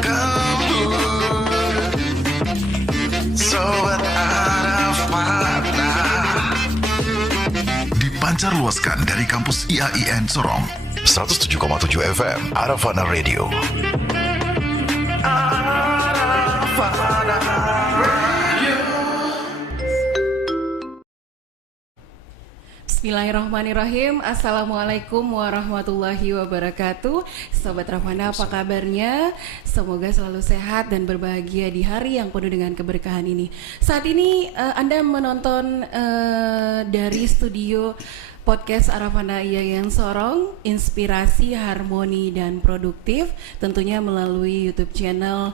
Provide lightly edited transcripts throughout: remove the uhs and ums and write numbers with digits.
Kabur Sobat Arafana dipancar luaskan dari kampus IAIN Sorong 107,7 FM Arafana Radio. Arafana Radio. Bismillahirrahmanirrahim. Assalamualaikum warahmatullahi wabarakatuh. Sobat Rafana, apa kabarnya? Semoga selalu sehat dan berbahagia di hari yang penuh dengan keberkahan ini. Saat ini Anda menonton dari studio podcast Arafana IAIN Sorong, inspirasi, harmoni, dan produktif, tentunya melalui YouTube channel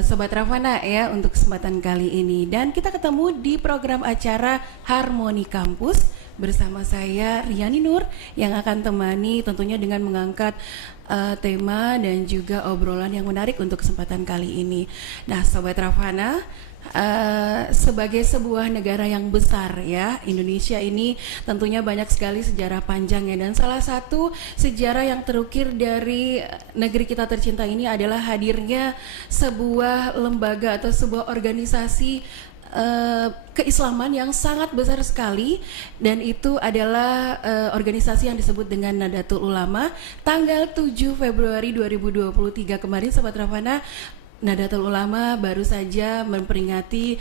Sobat Rafana ya untuk kesempatan kali ini. Dan kita ketemu di program acara Harmoni Kampus bersama saya Riani Nur yang akan temani tentunya dengan mengangkat tema dan juga obrolan yang menarik untuk kesempatan kali ini. Nah, Sobat Rafana, sebagai sebuah negara yang besar ya, Indonesia ini tentunya banyak sekali sejarah panjangnya, dan salah satu sejarah yang terukir dari negeri kita tercinta ini adalah hadirnya sebuah lembaga atau sebuah organisasi keislaman yang sangat besar sekali, dan itu adalah organisasi yang disebut dengan Nahdlatul Ulama. Tanggal 7 Februari 2023 kemarin, Sobat Rafana, Nahdlatul Ulama baru saja memperingati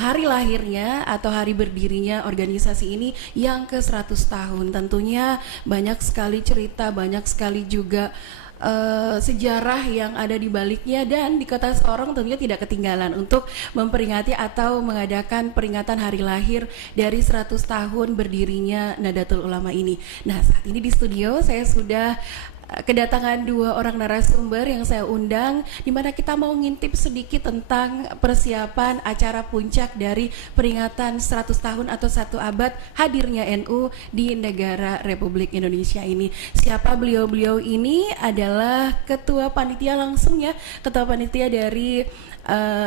hari lahirnya atau hari berdirinya organisasi ini yang ke-100 tahun. Tentunya banyak sekali cerita, banyak sekali juga sejarah yang ada di baliknya, dan di Kota Sorong tentunya tidak ketinggalan untuk memperingati atau mengadakan peringatan hari lahir dari 100 tahun berdirinya Nahdlatul Ulama ini. Nah, saat ini di studio saya sudah kedatangan dua orang narasumber yang saya undang, di mana kita mau ngintip sedikit tentang persiapan acara puncak dari peringatan 100 tahun atau 1 abad hadirnya NU di negara Republik Indonesia ini. Siapa beliau-beliau ini? Adalah ketua panitia langsung ya, ketua panitia dari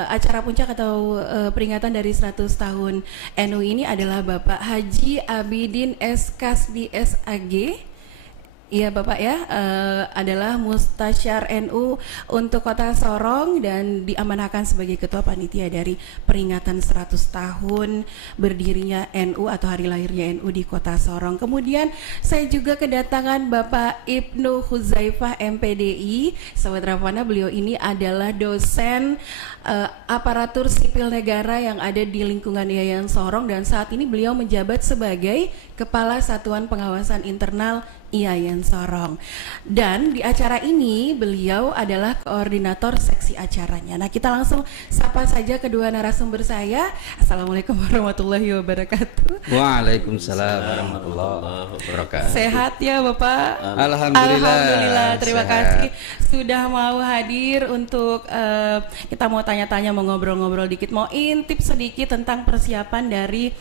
acara puncak atau peringatan dari 100 tahun NU ini adalah Bapak Haji Abidin S. Kasdi SAG. Iya Bapak ya, adalah Mustasyar NU untuk Kota Sorong dan diamanahkan sebagai Ketua Panitia dari peringatan 100 tahun berdirinya NU atau hari lahirnya NU di Kota Sorong. Kemudian saya juga kedatangan Bapak Ibnu Huzaifah MPDI. Sobat Rafana, beliau ini adalah dosen aparatur sipil negara yang ada di lingkungan IAIN Sorong, dan saat ini beliau menjabat sebagai Kepala Satuan Pengawasan Internal IAIN Sorong. Dan di acara ini beliau adalah koordinator seksi acaranya. Nah, kita langsung sapa saja kedua narasumber saya. Assalamualaikum warahmatullahi wabarakatuh. Waalaikumsalam warahmatullahi wabarakatuh. Sehat ya Bapak? Alhamdulillah. Terima kasih sudah mau hadir untuk kita mau tanya-tanya, mau ngobrol-ngobrol dikit, mau intip sedikit tentang persiapan dari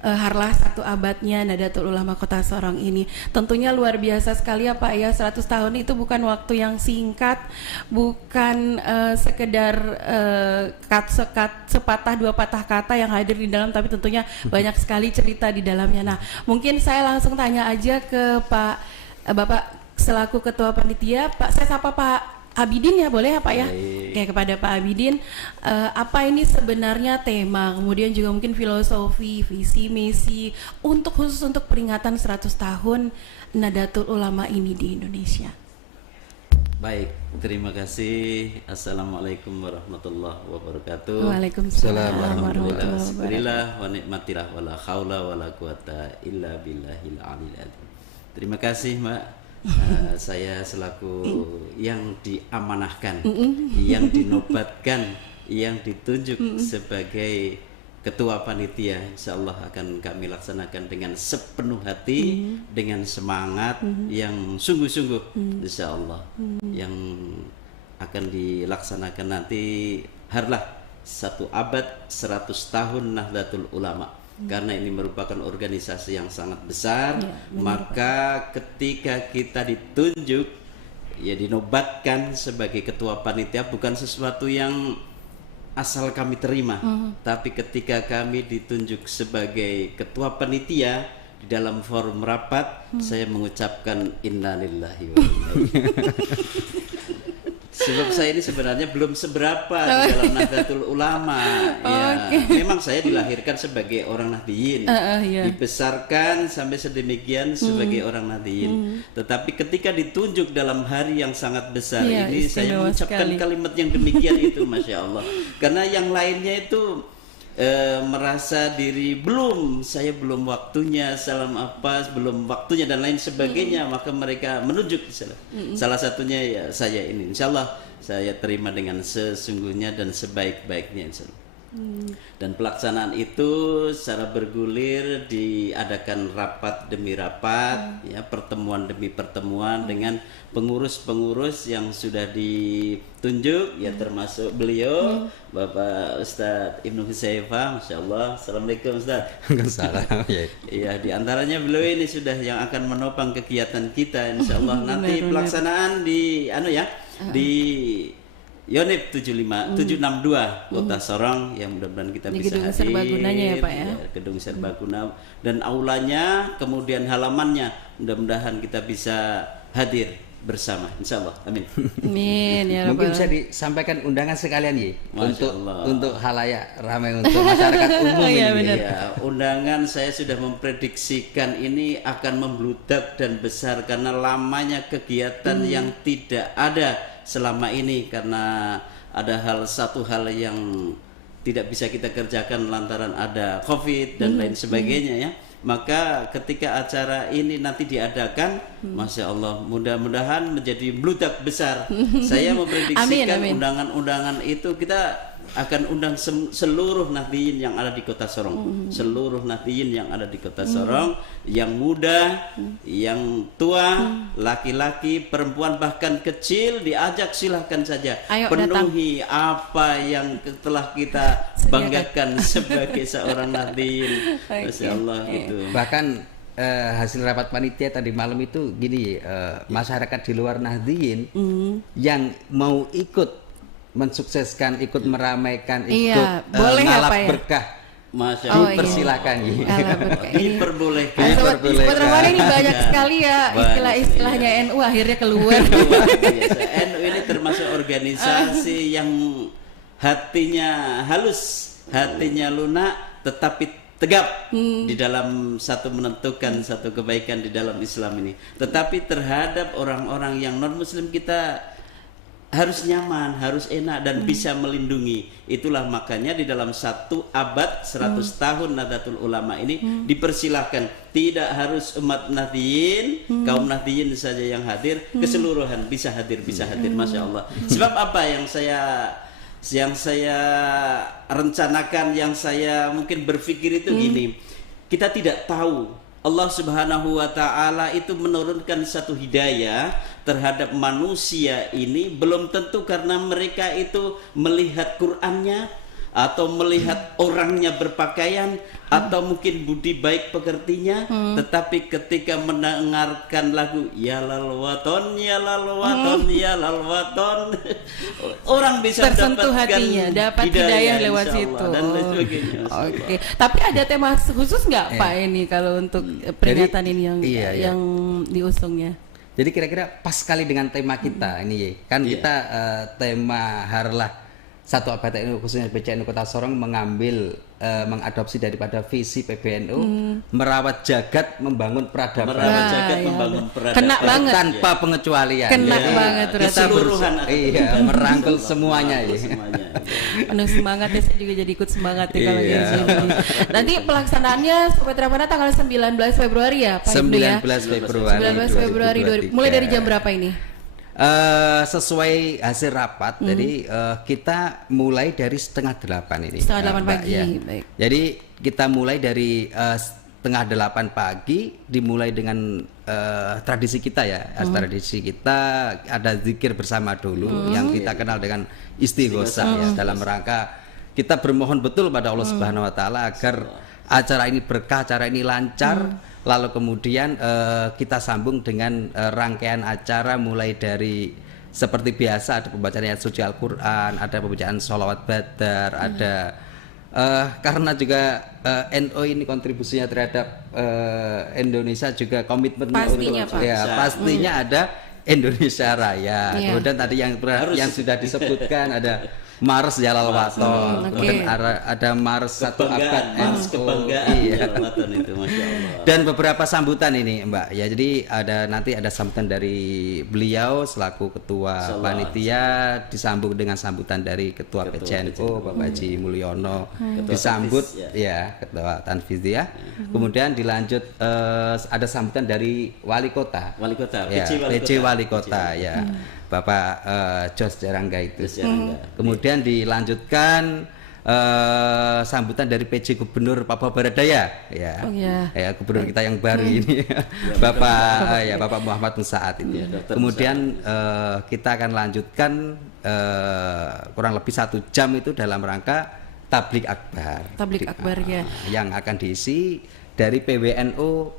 harlah 1 abadnya Nahdlatul Ulama Kota Sorong ini. Tentunya luar biasa sekali ya Pak ya, 100 tahun itu bukan waktu yang singkat, bukan sekedar sepatah dua patah kata yang hadir di dalam, tapi tentunya banyak sekali cerita di dalamnya. Nah, mungkin saya langsung tanya aja ke Bapak selaku Ketua Panitia. Pak, saya sapa Pak Abidin ya, boleh ya Pak ya? Oke, kepada Pak Abidin, apa ini sebenarnya tema, kemudian juga mungkin filosofi, visi, misi khusus untuk peringatan 100 tahun Nahdlatul Ulama ini di Indonesia? Baik, terima kasih. Assalamualaikum warahmatullahi wabarakatuh. Waalaikumsalam warahmatullahi wabarakatuh. Bismillah wa nikmatillah wa la haula wa la quwata illa billahil aliyil azim. Terima kasih Mbak. Saya selaku yang diamanahkan, yang dinobatkan, yang ditunjuk sebagai ketua panitia, insyaallah akan kami laksanakan dengan sepenuh hati, dengan semangat yang sungguh-sungguh, insyaallah, yang akan dilaksanakan nanti harlah 1 abad 100 tahun Nahdlatul Ulama. Karena ini merupakan organisasi yang sangat besar, maka ketika kita ditunjuk, ya dinobatkan sebagai ketua panitia, bukan sesuatu yang asal kami terima, tapi ketika kami ditunjuk sebagai ketua panitia, di dalam forum rapat saya mengucapkan innalillahi wa inna ilaihi. Sebab saya ini sebenarnya belum seberapa di dalam Nahdlatul Ulama. Ya, memang saya dilahirkan sebagai orang Nahdliyin, dibesarkan sampai sedemikian sebagai orang Nahdliyin. Tetapi ketika ditunjuk dalam hari yang sangat besar ini, saya mengucapkan kalimat yang demikian itu, masya Allah. Karena yang lainnya itu merasa diri saya belum waktunya, belum waktunya dan lain sebagainya, maka mereka menunjuk salah satunya ya saya ini, insyaallah saya terima dengan sesungguhnya dan sebaik-baiknya, insyaallah. Dan pelaksanaan itu secara bergulir diadakan rapat demi rapat, ya, pertemuan demi pertemuan dengan pengurus-pengurus yang sudah ditunjuk, ya, termasuk beliau Bapak Ustadz Ibnu Husayfa, masya Allah. Assalamualaikum Ustadz. Salam. Ya, diantaranya beliau ini sudah yang akan menopang kegiatan kita, insya Allah. Nanti pelaksanaan di di Yonif 762 Kota Sorong, yang mudah-mudahan kita bisa gedung hadir. Serbagunanya ya Pak ya. Gedung Serbaguna dan aulanya, kemudian halamannya, mudah-mudahan kita bisa hadir bersama, insya Allah. Amin. Amin ya Mungkin Rabbal. bisa disampaikan undangan sekalian ya, Masya Allah. untuk halayak ramai, untuk masyarakat umum Iya, ini. benar. Ya, undangan saya sudah memprediksikan ini akan membludak dan besar karena lamanya kegiatan yang tidak ada selama ini, karena ada satu hal yang tidak bisa kita kerjakan lantaran ada COVID dan lain sebagainya, ya. Maka ketika acara ini nanti diadakan, masya Allah, mudah-mudahan menjadi bludak besar. Saya memprediksikan undangan-undangan itu kita akan undang seluruh Nahdliyin yang ada di Kota Sorong, seluruh Nahdliyin yang ada di Kota Sorong, yang muda, yang tua, laki-laki, perempuan, bahkan kecil, diajak, silahkan saja. Ayo, penuhi apa yang telah kita banggakan sebagai seorang Nahdliyin. Masya Allah gitu. Bahkan hasil rapat panitia tadi malam itu gini, masyarakat di luar Nahdliyin yang mau ikut mensukseskan, ikut meramaikan, ikut boleh ngalap ya? berkah, Masya Allah. persilakan. Diperbolehkan. Sobat Rahwana ini banyak sekali ya istilah-istilahnya NU akhirnya keluar. Luar biasa. NU ini termasuk organisasi yang hatinya halus, hatinya lunak, tetapi tegap di dalam menentukan satu kebaikan di dalam Islam ini. Tetapi terhadap orang-orang yang non Muslim kita harus nyaman, harus enak dan bisa melindungi. Itulah makanya di dalam 1 abad 100 tahun Nahdlatul Ulama ini dipersilahkan, tidak harus umat Nahdliyin, kaum Nahdliyin saja yang hadir, keseluruhan bisa hadir, masya Allah. Sebab apa yang saya rencanakan, yang saya mungkin berpikir itu gini, kita tidak tahu Allah Subhanahu wa Ta'ala itu menurunkan satu hidayah terhadap manusia ini belum tentu karena mereka itu melihat Qur'annya, atau melihat orangnya berpakaian, atau mungkin budi baik pekertinya, tetapi ketika mendengarkan lagu ya lalwaton, ya lalwaton, ya lalwaton, orang bisa tersentuh mendapatkan hatinya, dapat hidayah lewat insya situ. Allah, dan lain sebagainya. Oke. Tapi ada tema khusus nggak Pak ini kalau untuk peringatan ini yang diusungnya? Jadi kira-kira pas sekali dengan tema kita ini, kan kita tema harlah 1 abad NU, khususnya PCNU Kota Sorong mengambil mengadopsi daripada visi PBNU, merawat jagat, membangun peradaban. Merawat jagat, membangun peradaban. Kena banget. Tanpa pengecualian. Kena banget keseluruhan. Merangkul semuanya ya. Penuh semangat ya, saya juga jadi ikut semangat ya kalau Iya. gitu. Nanti pelaksanaannya Sobat Rahwana tanggal 19 Februari ya Pak Ibnu ya? 19 Februari 19 Februari mulai dari jam berapa ini? Sesuai hasil rapat, jadi kita mulai dari 7:30 ini. 7:30 pagi, ya. baik. Jadi kita mulai dari 7:30 pagi, dimulai dengan tradisi kita ya. Tradisi kita ada zikir bersama dulu yang kita kenal dengan istighosah ya, dalam rangka kita bermohon betul pada Allah Subhanahu wa Ta'ala agar acara ini berkah, acara ini lancar. Lalu kemudian kita sambung dengan rangkaian acara mulai dari seperti biasa, ada pembacaan ayat suci Al-Quran, ada pembacaan sholawat badar, ada karena juga NO ini kontribusinya terhadap Indonesia juga komitmennya Pastinya, untuk Pak. pastinya ada Indonesia Raya. Iya. Kemudian tadi yang sudah disebutkan ada Mars Jalal Waton, kemudian ada Mars satu abad NO. Kebanggaan Jalal Waton itu, Masya Allah. Dan beberapa sambutan ini Mbak ya, jadi nanti ada sambutan dari beliau selaku ketua panitia, disambung dengan sambutan dari ketua PCNO Bapak Haji Mulyono, disambut ya ketua Tanfiz ya. Kemudian dilanjut ada sambutan dari wali kota ya, PJ wali kota ya, Bapak Jos Jarangga itu. Kemudian dilanjutkan sambutan dari PJ Gubernur Papua Barat Daya ya. Ya, gubernur kita yang baru ini Bapak Muhammad Musaat itu. Kemudian kita akan lanjutkan kurang lebih 1 jam itu dalam rangka tablik akbar. Tablik akbar ya. Yang akan diisi dari PWNU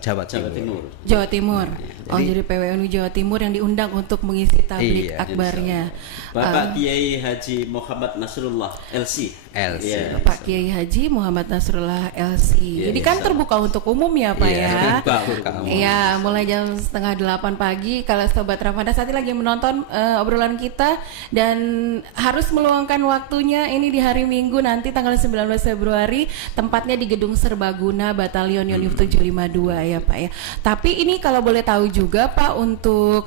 Jawa Timur. Jawa Timur. Jadi PWNU Jawa Timur yang diundang untuk mengisi tablik akbarnya. Bapak Kiai Haji Muhammad Nasrullah LC. Ya. Bapak Kiai Haji Muhammad Nasrullah LC. Jadi kan terbuka untuk umum ya Pak ya. Iya, mulai jam 7:30 pagi. Kalau Sobat Rafanda saat ini lagi menonton obrolan kita dan harus meluangkan waktunya ini di hari Minggu nanti tanggal 19 Februari, tempatnya di Gedung Serbaguna Batalion Yonif 752 ya Pak ya. Tapi ini kalau boleh tahu juga Pak, untuk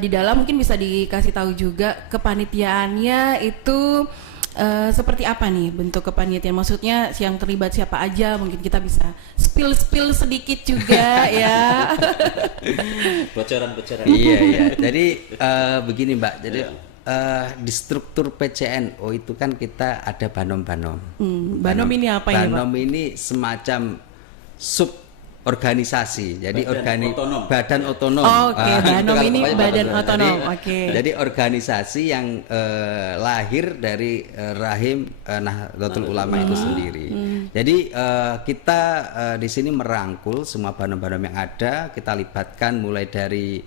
di dalam mungkin bisa dikasih tahu juga kepanitiaannya itu seperti apa nih bentuk kepanitiaan, maksudnya yang terlibat siapa aja, mungkin kita bisa spill sedikit juga ya. Bocoran-bocoran. Iya. Jadi begini Mbak, jadi di struktur PCNO itu kan kita ada banom-banom. Banom ini apa ini Pak? Banom ini semacam sub organisasi, jadi badan otonom. Banom ini badan otonom. Jadi organisasi yang lahir dari rahim Nahdlatul Ulama itu sendiri. Jadi kita di sini merangkul semua banom-banom yang ada, kita libatkan mulai dari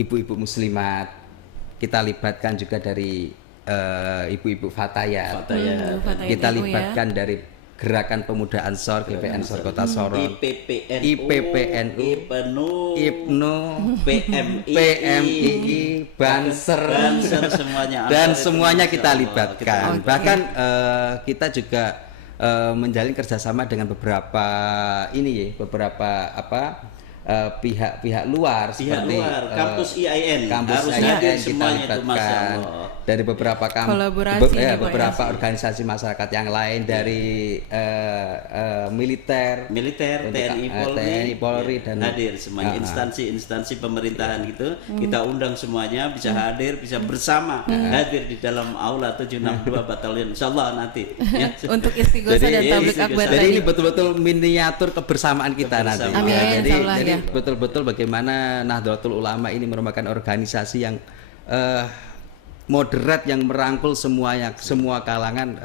ibu-ibu muslimat, kita libatkan juga dari ibu-ibu fatayat, kita libatkan dari Gerakan Pemuda Ansor, GP Ansor Kota Sorong, IPPNU, IPNU, PMII, Banser, semuanya, dan semuanya kita libatkan. Bahkan kita juga menjalin kerjasama dengan beberapa pihak luar seperti kampus IAIN, kampus IAIN kita libatkan dari beberapa beberapa organisasi masyarakat yang lain, dari militer, TNI Polri dan hadir semuanya, instansi pemerintahan gitu. Kita undang semuanya bisa hadir, bisa bersama hadir di dalam aula 762 Batalion insyaallah nanti ya. Untuk istighosah dan tablik akbar. Jadi ini betul-betul miniatur kebersamaan kita nanti. Amin, jadi betul-betul bagaimana Nahdlatul Ulama ini merupakan organisasi yang moderat, yang merangkul semua kalangan,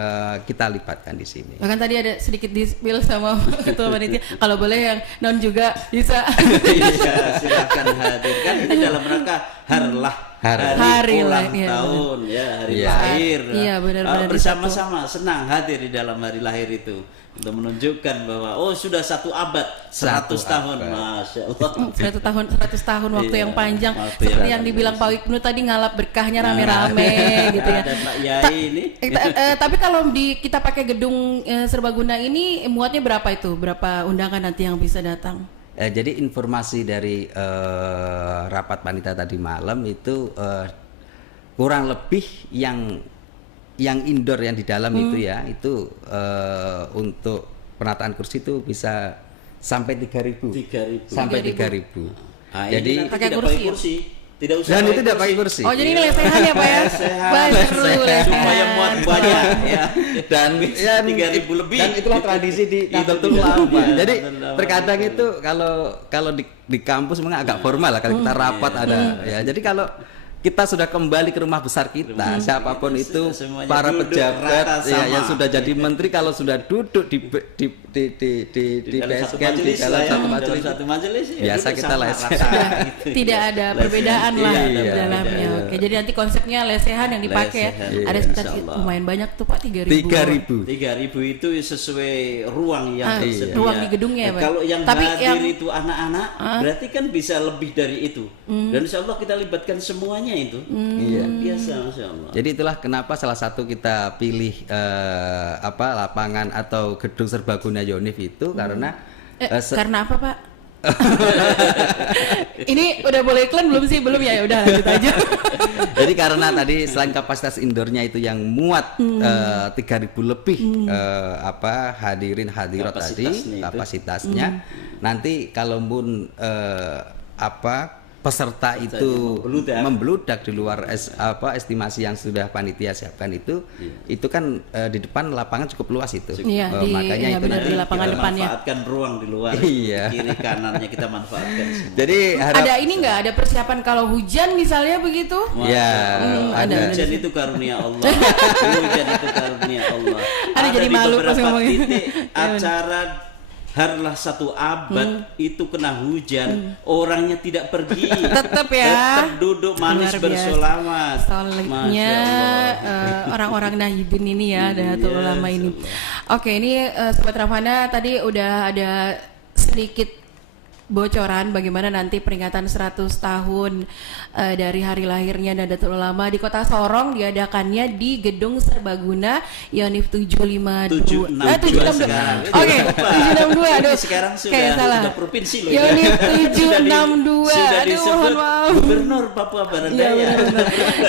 kita libatkan di sini. Bahkan tadi ada sedikit di-spill sama ketua panitia. Kalau boleh yang non juga bisa. Iya, silakan hadir. Kan ini dalam rangka hari ulang tahun ya, hari lahir. Iya, benar-benar bersama-sama senang hadir di dalam hari lahir itu. Untuk menunjukkan bahwa sudah 1 abad, 100 tahun, Masya Allah. 100 tahun waktu yang panjang, seperti yang dibilang Pak Ibnu tadi, ngalap berkahnya rame-rame gitu ya. Pak Yai ini. Tapi kalau kita pakai gedung Serbaguna ini muatnya berapa itu? Berapa undangan nanti yang bisa datang? Jadi informasi dari rapat panitia tadi malam itu kurang lebih yang indoor, yang di dalam itu ya, itu untuk penataan kursi itu bisa sampai 3.000 sampai 3.000. Jadi pakai kursi. Tidak usah. Dan itu tidak pakai kursi. Oh, jadi ini lesehan ya Pak ya? Supaya muat banyak ya. Dan 3.000 lebih. Dan itulah tradisi di Nahdlatul Ulama. Jadi terkadang itu kalau di kampus memang agak formal lah, kalau kita rapat ada ya. Jadi kalau kita sudah kembali ke rumah besar kita, siapapun itu semuanya para duduk pejabat rata ya, sama. yang sudah jadi menteri kalau sudah duduk di dalam base satu camp, di majelis dalam lah ya, satu dalam majelis satu majelis ya, biasa duduk kita sama les. rata gitu. Tidak ada Lesehan. perbedaan lah Iya, di ada dalamnya. perbedaan. Oke, jadi nanti konsepnya lesehan yang dipakai ya. Lesehan, Ada iya, sekitar insyaallah. lumayan banyak tuh Pak, 3.000. 3.000. 3.000 itu sesuai ruang yang tersedia. ruang di gedungnya ya, Pak? Kalau yang Tapi hadir yang- itu anak-anak, berarti kan bisa lebih dari itu. Dan insya Allah kita libatkan semuanya itu. Iya. Biasa, Masya Allah. Jadi itulah kenapa salah satu kita pilih lapangan atau gedung serbaguna Yonif itu karena Karena apa Pak? Ini udah boleh iklan belum sih? Belum ya? Udah lanjut aja. jadi karena tadi selain kapasitas indoornya itu yang muat 3.000 lebih hadirin hadirat tadi Kapasitasnya itu. kapasitasnya nanti kalaupun peserta itu membludak di luar estimasi yang sudah panitia siapkan itu kan di depan lapangan cukup luas itu. Iya, Makanya iya, itu benar, nanti di lapangan Kita depannya. manfaatkan ruang di luar. Iya. Kiri kanannya kita manfaatkan semua. jadi Ada ini nggak? Ada persiapan kalau hujan misalnya begitu? ya ada. Hujan itu karunia Allah. Hujan itu karunia Allah. Ada jadi di malu pas beberapa ngomongin. titik acara harlah 1 abad itu kena hujan, orangnya tidak pergi. Tetap ya. Tetap duduk manis Luar biasa. bersolawat. Solehnya orang-orang Nahdien ini ya, Nahdlatul Ulama ini. Oke, ini Sobat Ravana tadi udah ada sedikit bocoran bagaimana nanti peringatan 100 tahun dari hari lahirnya Nahdlatul Ulama di Kota Sorong diadakannya di Gedung Serbaguna Yonif 752. 762 sekarang. Oke, 762. Aduh. Ini sekarang Kayak salah. sudah provinsi loh. Yonif Sudah 762. sudah Aduh, disebut mohon maaf. Gubernur Papua Barat Iya, Daya. benar-benar.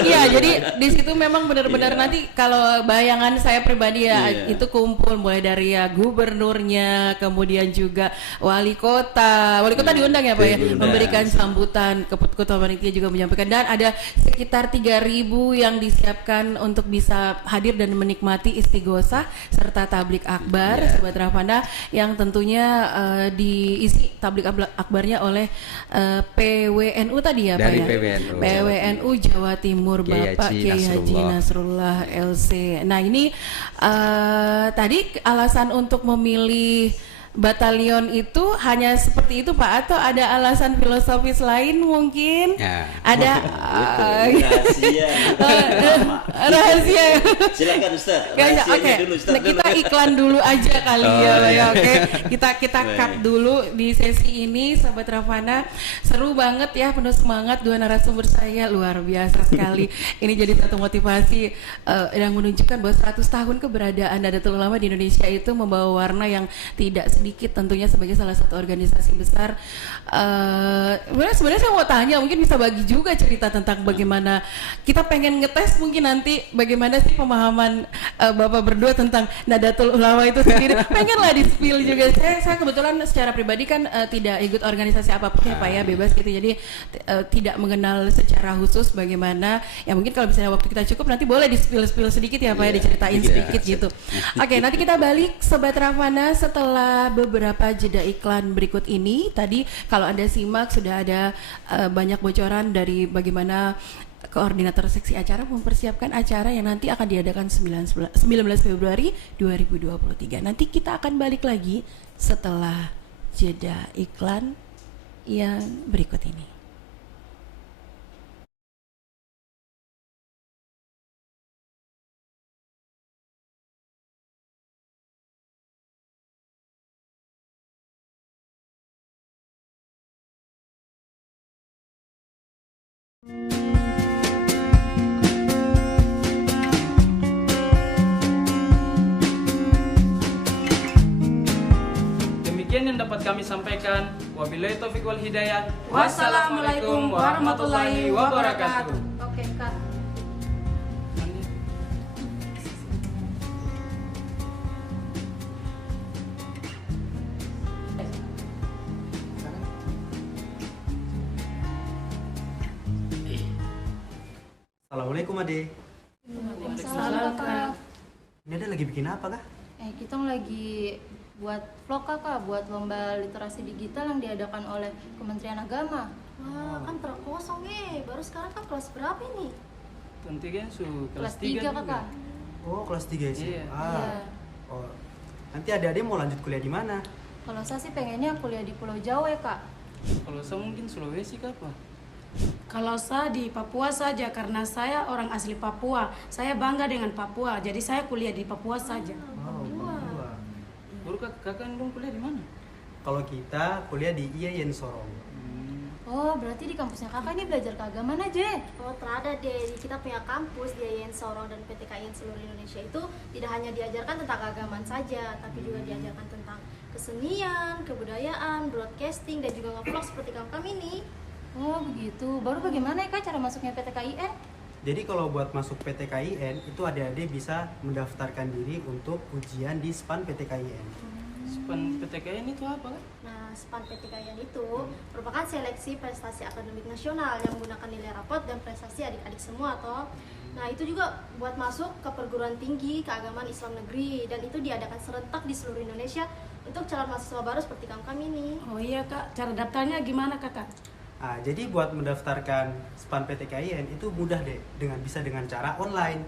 Iya, jadi di situ memang benar-benar nanti kalau bayangan saya pribadi ya Iya. itu kumpul mulai dari ya gubernurnya, kemudian juga wali kota diundang ya Pak ya, Diundang. memberikan sambutan, ketua panitia juga menyampaikan dan ada sekitar 3.000 yang disiapkan untuk bisa hadir dan menikmati istighosah serta tablik akbar Sobat Ravana yang tentunya diisi tablik akbarnya oleh PWNU tadi ya Pak Dari ya. PWNU. Jawa Timur Kiai Bapak Haji Kiai Haji Nasrullah LC. Nah ini tadi alasan untuk memilih batalion itu hanya seperti itu Pak atau ada alasan filosofis lain mungkin? Ya. Ada Rahasia. rahasia. Silakan Ustaz. Kayaknya, Rahasianya oke. dulu Ustaz. Nah, kita iklan dulu aja kali ya, ya oke. Kita Baik. cut dulu di sesi ini, Sobat Ravana. Seru banget ya, penuh semangat dua narasumber saya luar biasa sekali. Ini jadi satu motivasi yang menunjukkan bahwa 100 tahun keberadaan Nahdlatul Ulama di Indonesia itu membawa warna yang tidak sedikit tentunya sebagai salah satu organisasi besar. Sebenarnya saya mau tanya, mungkin bisa bagi juga cerita tentang bagaimana kita pengen ngetes mungkin nanti bagaimana sih pemahaman Bapak berdua tentang Nahdlatul Ulama itu sendiri. Pengen lah di-spill juga. Saya kebetulan secara pribadi kan tidak ikut organisasi apapun ya Pak ya, bebas gitu. Jadi tidak mengenal secara khusus bagaimana. Ya mungkin kalau misalnya waktu kita cukup nanti boleh di-spill sedikit ya Pak ya, diceritain sedikit gitu. Oke, nanti kita balik Sobat Ravana setelah beberapa jeda iklan berikut ini. Tadi kalau Anda simak sudah ada banyak bocoran dari bagaimana koordinator seksi acara mempersiapkan acara yang nanti akan diadakan 19 Februari 2023. Nanti kita akan balik lagi setelah jeda iklan yang berikut ini. Demikian yang dapat kami sampaikan. Wabillahi taufiq wal hidayah. Wassalamualaikum warahmatullahi wabarakatuh. Oke, Kak. Assalamualaikum Ade. Salam, Kak. Ini Ade lagi bikin apa kah? Kita lagi buat vlog Kak, buat lomba literasi digital yang diadakan oleh Kementerian Agama. Wah, kan kosong baru Baru sekarang kan kelas berapa ini? Tentu kan kelas 3 3 juga. kakak. Oh, kelas 3 sih. Iya. Iya. Oh. Nanti adik-adik mau lanjut kuliah di mana? Kalau saya sih pengennya kuliah di Pulau Jawa ya kak. Kalau saya mungkin Sulawesi kah apa? Kalau saya di Papua saja karena saya orang asli Papua. Saya bangga dengan Papua, jadi saya kuliah di Papua saja. Oh, Papua. Baru kakak dong kuliah di mana? Kalau kita kuliah di IAIN Sorong. Oh, berarti di kampusnya kakak ini belajar keagamaan aja? Oh, terada deh. Kita punya kampus di IAIN Sorong dan PTKIN seluruh Indonesia itu tidak hanya diajarkan tentang keagamaan saja, tapi juga diajarkan tentang kesenian, kebudayaan, broadcasting, dan juga nge-vlog seperti kami ini. Oh begitu. Baru bagaimana ya kak cara masuknya PTKIN? Jadi kalau buat masuk PTKIN itu adik-adik bisa mendaftarkan diri untuk ujian di SPAN PTKIN. Span PTKN itu apa kan? Nah, SPAN PTKIN itu merupakan seleksi prestasi akademik nasional yang menggunakan nilai rapot dan prestasi adik-adik semua toh. Nah, itu juga buat masuk ke perguruan tinggi keagamaan Islam negeri, dan itu diadakan serentak di seluruh Indonesia untuk calon mahasiswa baru seperti kami ini. Oh iya kak, cara daftarnya gimana kakak? Nah, jadi buat mendaftarkan SPAN PTKIN itu mudah deh, bisa dengan cara online,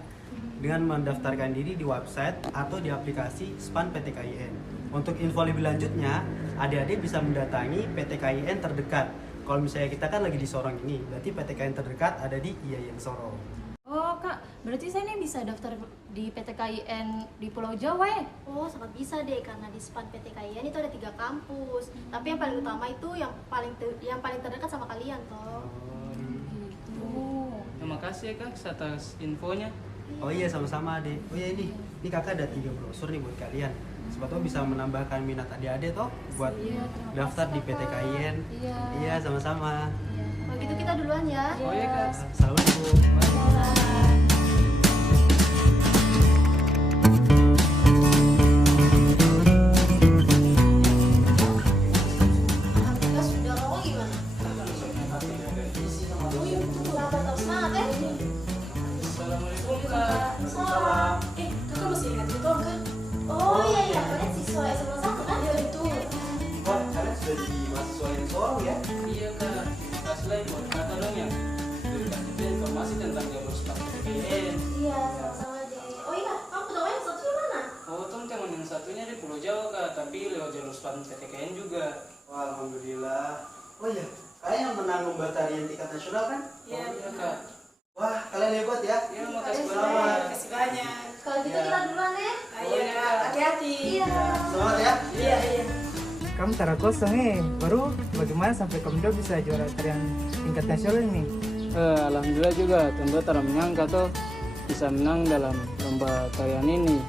dengan mendaftarkan diri di website atau di aplikasi SPAN PTKIN. Untuk info lebih lanjutnya, adik-adik bisa mendatangi PTKIN terdekat. Kalau misalnya kita kan lagi di Sorong ini, berarti PTKIN terdekat ada di IAIN Sorong. Oh kak, berarti saya ini bisa daftar di PTKIN di Pulau Jawa ya? Oh, sangat bisa deh, karena di SPAN PTKIN itu ada 3 kampus. Tapi yang paling utama itu yang paling terdekat sama kalian toh. Oh. Terima kasih ya kak atas infonya. Oh iya, sama-sama adik. Oh iya, ini kakak ada 3 brosur nih buat kalian. Siapa tahu bisa menambahkan minat adik-adik toh buat Iya, terima daftar kasih, di Kakak. PTKIN. Iya. Iya, sama-sama. Kalau gitu kita duluan ya. Oh iya kak. Assalamualaikum. Alhamdulillah sudah. Kamu gimana? Sabar, tetap semangat ya. Assalamualaikum kak. Salam. Kakak masih ingat itu kan? Oh iya iya, kalian siswa SMA 1 kan? Iya itu. Wah, kalian sudah di mahasiswa yang Sorong ya? Iya kak. Kasih lagi buat kakak dong ya. Berikan kita informasi tentang jalur SPAN PTKN. Iya, sama-sama deh. Oh iya, kamu tahu yang satu di mana? Oh tong teman yang satunya di Pulau Jawa kak, tapi lewat jalur SPAN PTKN juga. Wah, alhamdulillah. Oh iya, kalian yang menang lomba tarian tingkat nasional kan? Iya kak. Wah, kalian hebat ya. Iya makasih Selamat. banyak. Kalau gitu kita duluan ya. Iya kak. Hati-hati. Iya. Selamat ya. Iya. Kamu tara kosong baru bagaimana sampai kamu bisa juara tarian tingkat nasional ini? Alhamdulillah juga, tentu tak menyangka tuh bisa menang dalam lomba tarian ini.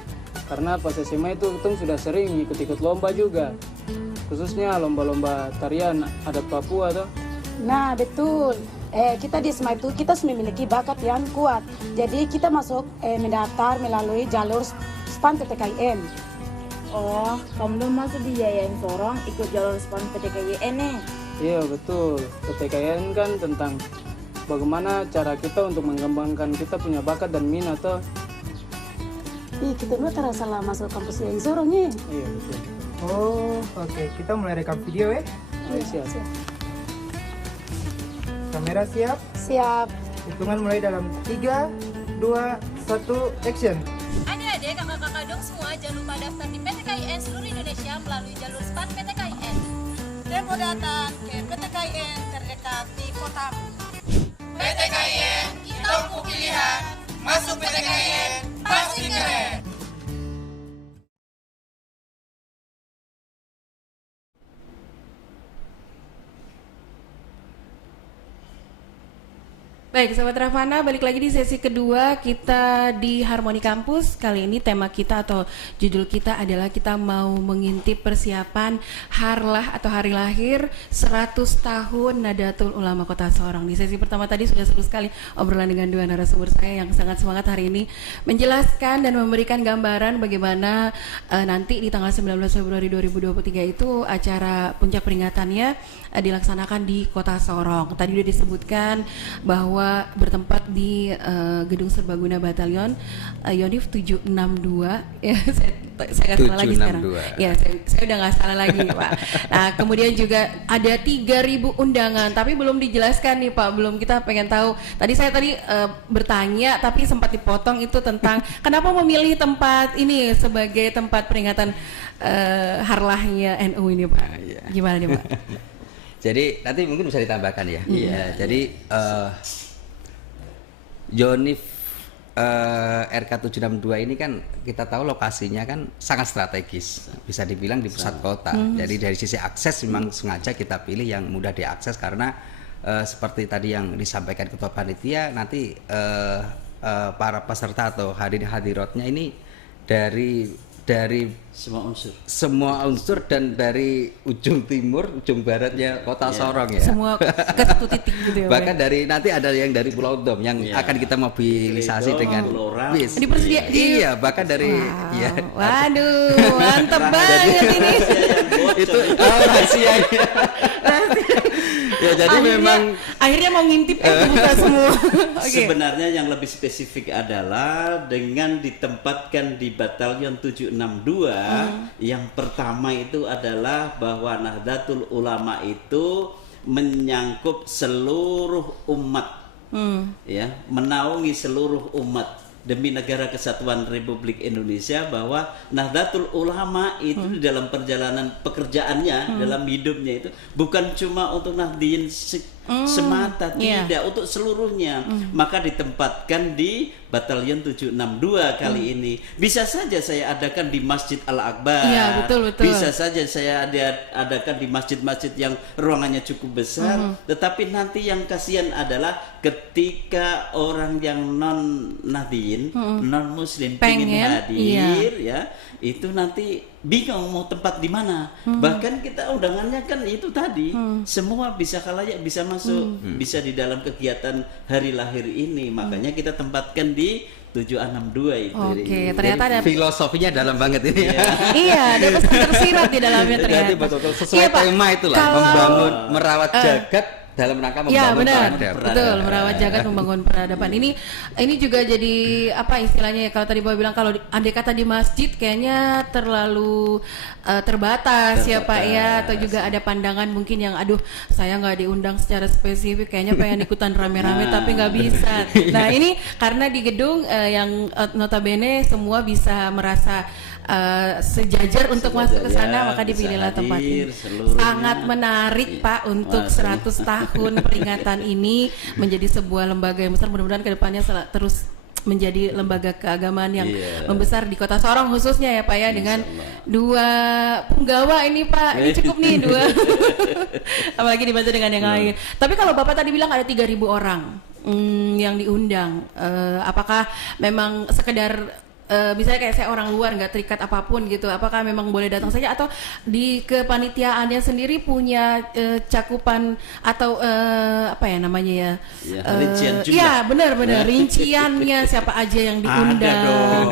Karena pas SMA itu Tung sudah sering ikut-ikut lomba juga, khususnya lomba-lomba tarian adat Papua tuh. Nah betul. Kita di SMA itu kita memiliki bakat yang kuat. Jadi kita masuk mendaftar melalui jalur SPAN PTKIN. Oh, kamu belum masuk di IAIN Sorong ikut jalur SPAN PTKIN nih? Iya betul, PTKN kan tentang bagaimana cara kita untuk mengembangkan kita punya bakat dan minat tuh. Ih, kita dulu terasa salah masuk kampus yang Sorong nih. Iya betul. Oh, oke. Kita mulai rekam video ya. Ayo, siap. Kamera siap. Siap. Hitungan mulai dalam 3, 2, 1, action. Adik-adik, kakak-kakak dong semua jangan lupa daftar di PTKIN seluruh Indonesia melalui jalur SPAN PTKIN. Tempo datang ke PTKIN terdekat di kotamu. PTKIN, itu pilihan. Masuk PTKIN, pasti keren. Baik, Sobat Ravana, balik lagi di sesi kedua kita di Harmoni Kampus. Kali ini tema kita atau judul kita adalah kita mau mengintip persiapan harlah atau hari lahir 100 tahun Nadatul Ulama Kota Sorong. Di sesi pertama tadi sudah seru sekali obrolan dengan dua narasumber saya yang sangat semangat hari ini menjelaskan dan memberikan gambaran bagaimana nanti di tanggal 19 Februari 2023 itu acara puncak peringatannya dilaksanakan di Kota Sorong. Tadi sudah disebutkan bahwa bahwa bertempat di Gedung Serbaguna Batalion Yonif 762 ya, saya nggak salah lagi sekarang. Ya, saya udah nggak salah lagi Pak. Nah, kemudian juga ada 3.000 undangan, tapi belum dijelaskan nih Pak, belum, kita pengen tahu. Tadi saya bertanya tapi sempat dipotong itu tentang kenapa memilih tempat ini sebagai tempat peringatan harlahnya NU ini Pak. Gimana nih Pak? Jadi nanti mungkin bisa ditambahkan ya. Iya. Jadi Yonif RK762 ini kan kita tahu lokasinya kan sangat strategis, bisa dibilang di pusat kota. Jadi dari sisi akses memang sengaja kita pilih yang mudah diakses karena seperti tadi yang disampaikan Ketua Panitia, nanti para peserta atau hadirin-hadiratnya ini dari semua unsur dan dari ujung timur, ujung baratnya Kota Sorong ya. Semua ke satu titik gitu ya. Bahkan dari nanti ada yang dari Pulau Dom yang akan kita mobilisasi dengan bis. Iya, bahkan dari ya. Waduh, mantap banget ini. Itu rahasianya. Ya, jadi akhirnya mau ngintip buka semua. Sebenarnya yang lebih spesifik adalah dengan ditempatkan di Batalion 762 yang pertama itu adalah bahwa Nahdlatul Ulama itu menyangkup seluruh umat, ya, menaungi seluruh umat demi negara kesatuan Republik Indonesia, bahwa Nahdlatul Ulama itu di dalam perjalanan pekerjaannya, dalam hidupnya itu bukan cuma untuk Nahdien semata, tidak, untuk seluruhnya. Maka ditempatkan di Batalion 762 kali ini. Bisa saja saya adakan di Masjid Al-Akbar. Iya, betul. Bisa saja saya adakan di masjid-masjid yang ruangannya cukup besar. Tetapi nanti yang kasihan adalah ketika orang yang non Nahdien, non Muslim ingin hadir, ya, itu nanti bingung mau tempat di mana. Bahkan kita undangannya kan itu tadi, semua bisa khalayak bisa masuk, bisa di dalam kegiatan hari lahir ini. Makanya kita tempatkan di 762 itu. Oke, ternyata ada filosofinya dalam banget ini. Iya, ada pesan tersirat di dalamnya ternyata. Jadi betul-betul sesuai tema itulah, membangun, merawat jagat dalam rangka membangun peradaban. Betul, merawat jagat, membangun peradaban. Ini juga jadi apa istilahnya ya, kalau tadi Bapak bilang kalau andai kata di masjid kayaknya terlalu terbatas ya Pak ya, atau juga ada pandangan mungkin yang aduh saya nggak diundang secara spesifik, kayaknya pengen ikutan rame-rame tapi nggak bisa. Nah ini karena di gedung yang notabene semua bisa merasa sejajar untuk masuk ke sana, maka dipilihlah tempat ini. Sangat menarik Pak untuk 100 tahun peringatan ini menjadi sebuah lembaga yang besar. Mudah-mudahan kedepannya terus menjadi lembaga keagamaan yang membesar di Kota Sorong khususnya ya Pak ya, dengan 2 punggawa ini Pak. Ini cukup nih 2. Apalagi dibantu dengan yang lain. Tapi kalau Bapak tadi bilang ada 3.000 orang yang diundang, apakah memang sekedar misalnya kayak saya orang luar nggak terikat apapun gitu, apakah memang boleh datang saja atau di kepanitiaannya sendiri punya cakupan atau apa ya namanya ya, rincian jumlah. Ya benar-benar rinciannya siapa aja yang diundang. Ada dong.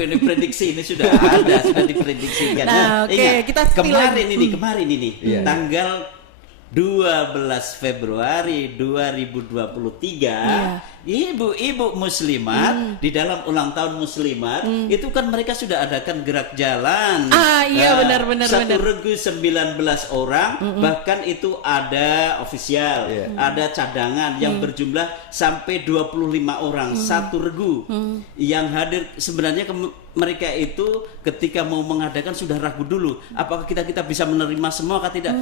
Ini prediksi ini sudah ada, sudah diprediksikan. Nah, ingat, kita kemarin ini tanggal 12 Februari 2023 ibu-ibu muslimat di dalam ulang tahun muslimat itu kan mereka sudah adakan gerak jalan. Benar. Satu regu 19 orang, bahkan itu ada ofisial, ada cadangan yang berjumlah sampai 25 orang satu regu yang hadir. Sebenarnya mereka itu ketika mau mengadakan sudah ragu dulu, apakah kita bisa menerima semua atau tidak.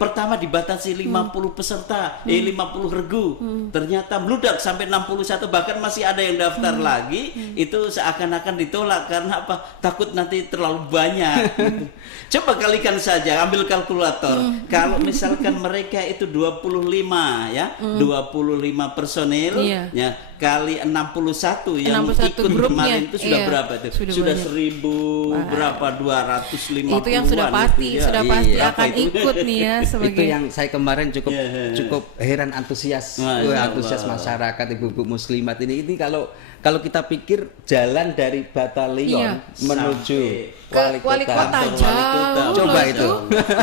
Pertama dibatasi 50 peserta, 50 regu, ternyata meludak sampai 61, bahkan masih ada yang daftar lagi. Itu seakan-akan ditolak karena apa? Takut nanti terlalu banyak gitu. Coba kalikan saja, ambil kalkulator. Kalau misalkan mereka itu 25 ya, 25 personil ya, kali 61 yang ikut kemarin itu sudah berapa itu? sudah banyak. 1000 berapa 250 Itu yang sudah pasti, sudah pasti Iya. akan ikut nih ya sebagai. Itu yang saya kemarin cukup heran antusias masyarakat ibu-ibu muslimat ini kalau kita pikir jalan dari batalion menuju wali kota jauh. Coba loh itu.